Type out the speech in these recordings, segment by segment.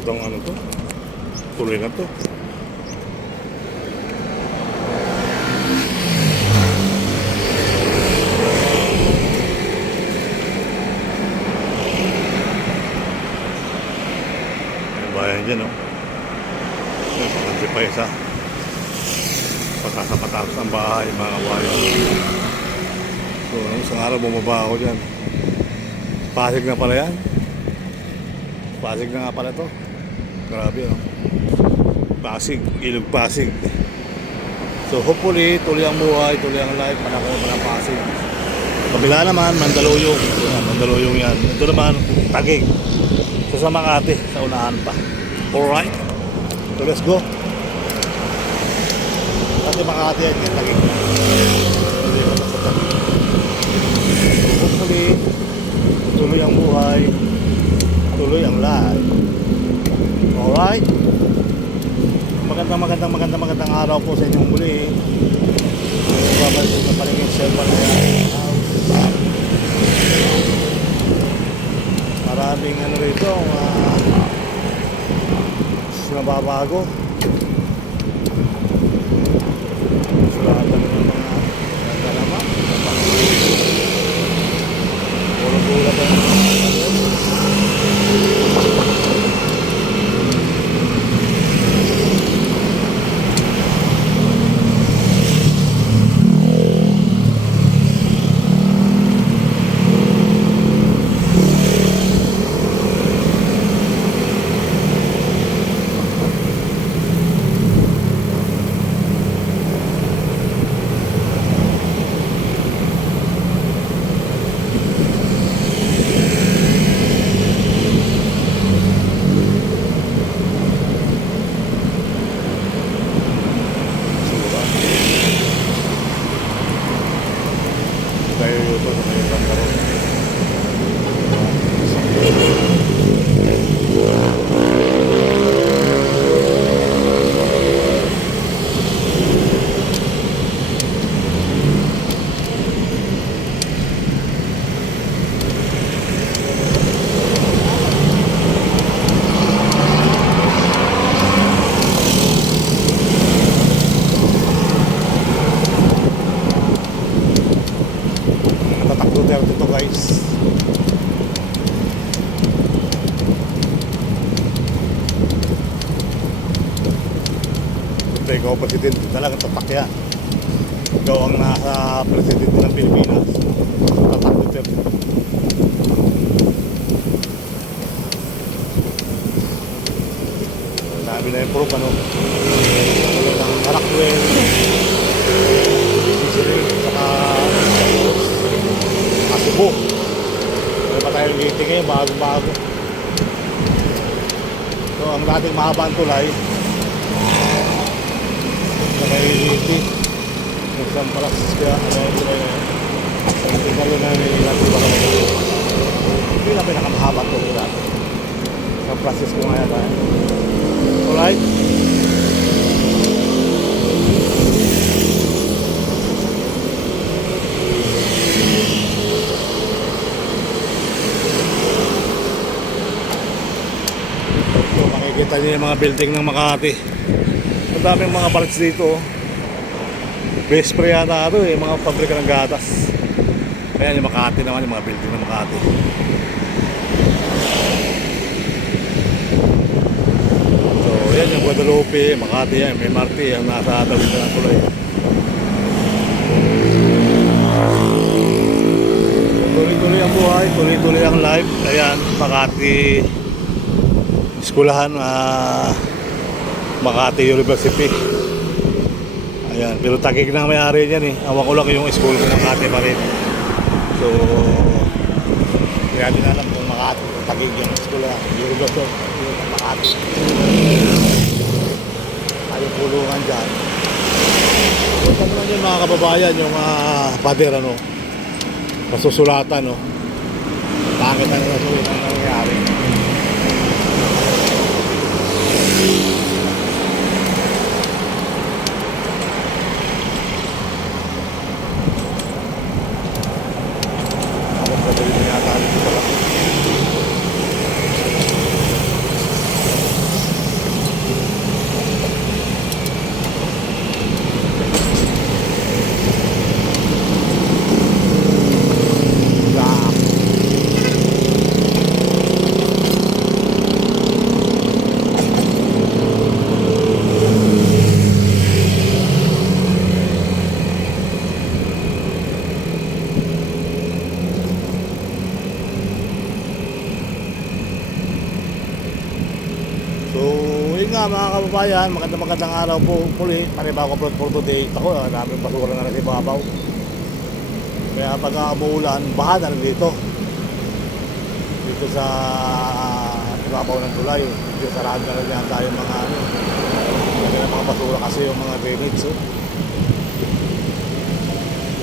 Magandang ano to, tuloy na to. May bayan dyan, no? Pagkakasya pa isa. Pagkasapatapos ang bahay, mga kabayan. So, isang araw bumaba ako dyan. Pasig na pala yan. Pasig na nga pala to. Grabe, no? Pasig, Ilog Pasig. So hopefully, tuloy ang buhay, tuloy ang life, malaki naman ang Pasig. Kabila naman, Mandaluyong. Mandaluyong yan. Ito naman, Taguig. So sa Makati, sa unahan pa. Alright? So let's go. Kasi Makati yan, yan Taguig. Hindi ko sa Taguig. So hopefully, tuloy ang buhay, tuloy ang life. Alright? Magandang araw po sa inyong muli. Babalik po sa paligid Sherpa na yan. Maraming ano rito, nababago. Sulatan ng mga ganda naman. Puro-pula pa yung ito guys. Ito ikaw presidente talaga, tatak yan. Ikaw ang nasa presidente ng Pilipinas. Tatak Duterte. Sabi na yung proof, ano? Wala ng Harakwell, Sisirin, saka Cebu. May pa tayong gate ngayon, bago-bago. So, ang dating mahabang tulay na may gate ng San Francisco, ano yung tulay na yun. Ang tingalo na nilatong ba kami. Ito yung pinakamahabang tulay natin. San Francisco nga yan tayo. Alright? Makikita niyo yung mga building ng Makati. Ang daming mga barks dito. Best pre yata ito eh, mga pabrika ng gatas. Ayan yung Makati naman, yung mga building ng Makati. So yan yung Guadalupe, Makati yan, may Marti ang nasa tawid na ng tuloy. Tuloy-tuloy ang buhay, tuloy-tuloy ang life. Ayan, Makati Eskulahan, Makati University. Ayan, pero Taguig na may-ari dyan eh. Awan ko lang yung school ko Makati pa rin. So, kaya din alam kung Makati, Taguig yung Eskulahan. University, yung Makati. Ayong pulungan dyan. So, naman yung mga kababayan, yung pader, ano, masusulatan, no. Bakit ang nasulit ang nangyari? nga mga kababayan, magandang araw po muli. Panibago upload for today. Ako, daming basura na nag-ibabaw. Kaya pag umuulan, baha na rin dito. Dito sa ibabaw ng tulay. Dito sarado na rin yan tayo mga mga basura kasi yung mga drainage. So.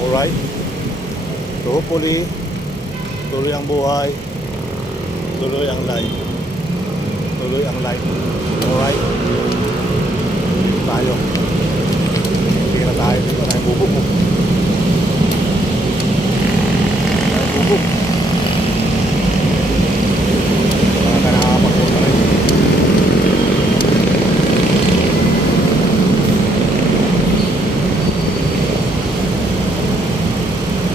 Alright. So hopefully, tuloy ang buhay. Tuloy ang life. Tuloy ang life. Alright. Dito tayo. Hindi na tayo. Dito tayo bubog. Tayo bubog. Mga ka nakakapagpunta rin.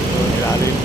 Ito ilalim.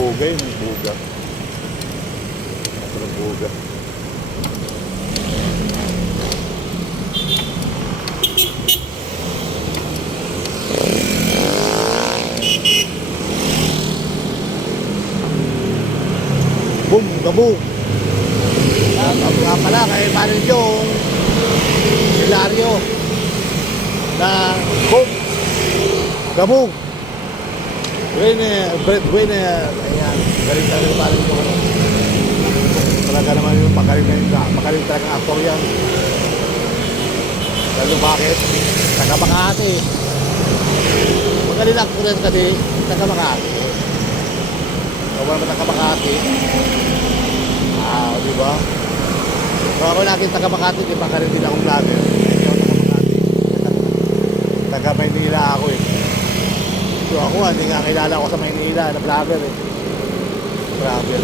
Bugay, may buga. Ito ng buga. Boom, gabog. Nga pala, kay parin yung Hilario na boom, gabog. Breadwinner. Ayan, galing talaga parin ko. Talaga naman yung magaling talagang actor yan. Lalo bakit? Taga Makati. Magaling actor yan kasi taga Makati. Kung naman taga Makati. Di ba? So ako lagi taga Makati, di ba ka rin din akong vlogger. Hindi ako taga Makati. Taga Maynila ako eh. So ako hindi nga kilala ko sa Maynila na vlogger eh. Vlogger.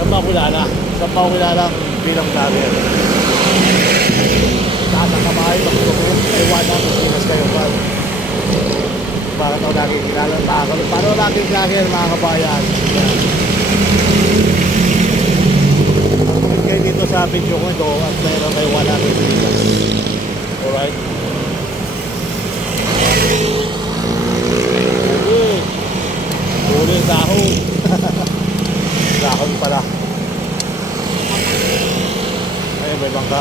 Saan ba ako kilala? Saan ba ako kilala bilang vlogger? Lahat ng kabahay, magtutulog, iwanan, masinas kayo ba? Bakit ako lagi kilala? Paano lagi vlogger mga kabayan? Ang kayo dito sa video ko ito at mayroon kayo 100 videos. Alright? Uli yung dahon. Dahon pala. Ayun, may bangka.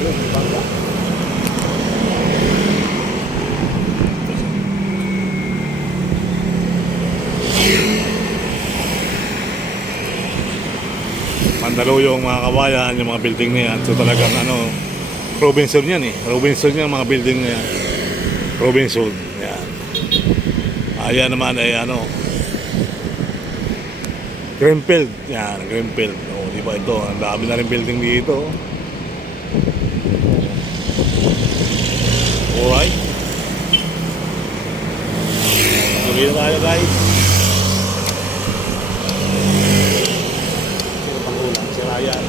Ayun, may bangka. Mandaluyong mga kabayan, yung mga building na yan. So talagang Robinson yan eh. Robinson yan mga building na yan. Robinson. Yan. Ayan naman ay Greenfield. Yan, Greenfield. O, di ba ito? Ang dami na rin building dito. Alright. Tuloy na tayo guys. Sino pang ulang? Si Ryan.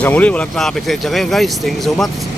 Hanggang sa muli, walang traffic sa Etcha ngayon guys. Thank you so much.